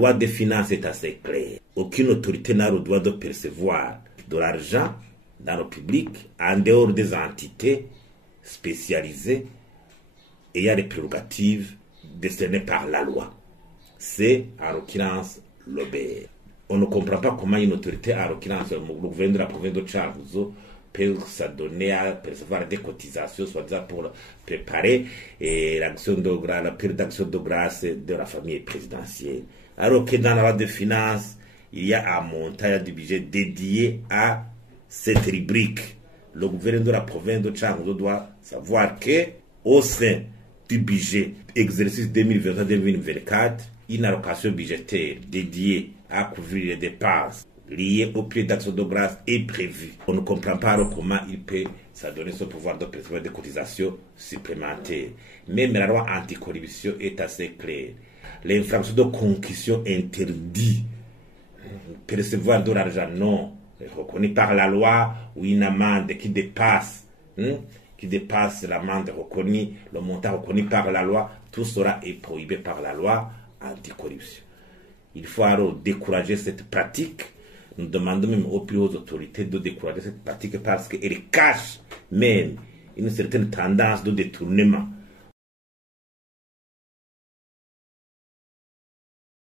loi des finances est assez claire. Aucune autorité n'a le droit de percevoir de l'argent dans le public en dehors des entités spécialisées ayant les prérogatives décernées par la loi. C'est en l'occurrence l'OBR. On ne comprend pas comment une autorité, en l'occurrence le gouvernement de la province de Changuzo, peut s'adonner à percevoir des cotisations, soit pour préparer la période d'action de grâce de la famille présidentielle. Alors que dans la loi de finances, il y a un montant de budget dédié à cette rubrique. Le gouvernement de la province de Changuzo doit savoir que au sein du budget exercice 2021-2024, une allocation budgétaire dédiée à couvrir les dépenses liées au prix d'action de grâce est prévue. On ne comprend pas comment il peut s'adonner ce pouvoir de percevoir des cotisations supplémentaires. Même la loi anticorruption est assez claire. L'infraction de concussion interdit percevoir de l'argent non reconnu par la loi ou une amende qui dépasse l'amende reconnue, le montant reconnu par la loi, tout cela est prohibé par la loi anticorruption. Il faut alors décourager cette pratique. Nous demandons même aux plus hautes autorités de décourager cette pratique parce qu'elle cache même une certaine tendance de détournement